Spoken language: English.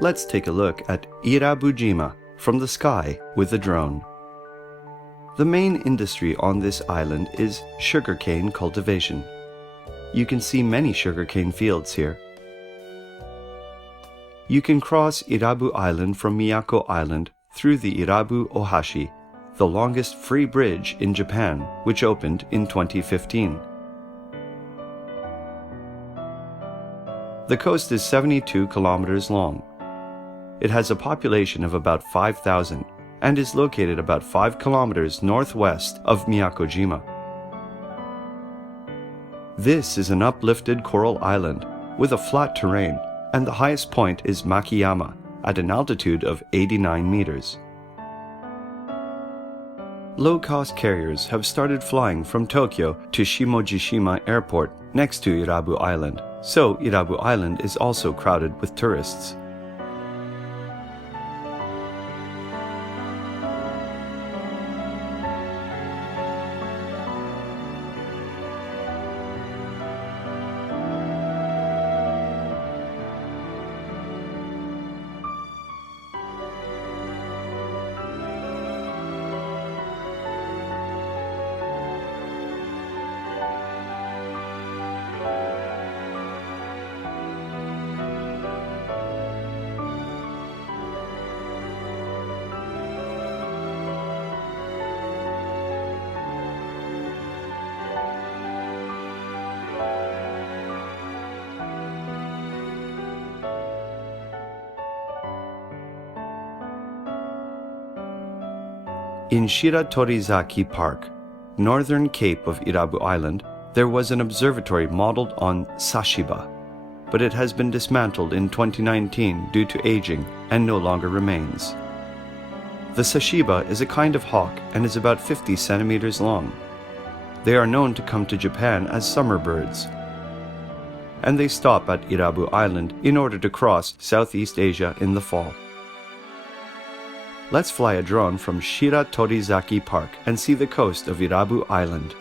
Let's take a look at Irabujima from the sky with a drone. The main industry on this island is sugarcane cultivation. You can see many sugarcane fields here. You can cross Irabu Island from Miyako Island through the Irabu Ohashi, the longest free bridge in Japan, which opened in 2015. The coast is 72 kilometers long. It has a population of about 5,000 and is located about 5 kilometers northwest of Miyakojima. This is an uplifted coral island with a flat terrain, and the highest point is Makiyama at an altitude of 89 meters. Low-cost carriers have started flying from Tokyo to Shimojishima Airport next to Irabu Island, so Irabu Island is also crowded with tourists. In Shiratorizaki Park, northern cape of Irabu Island, there was an observatory modeled on Sashiba, but it has been dismantled in 2019 due to aging and no longer remains. The Sashiba is a kind of hawk and is about 50 centimeters long. They are known to come to Japan as summer birds, and they stop at Irabu Island in order to cross Southeast Asia in the fall. Let's fly a drone from Shiratorizaki Park and see the coast of Irabu Island.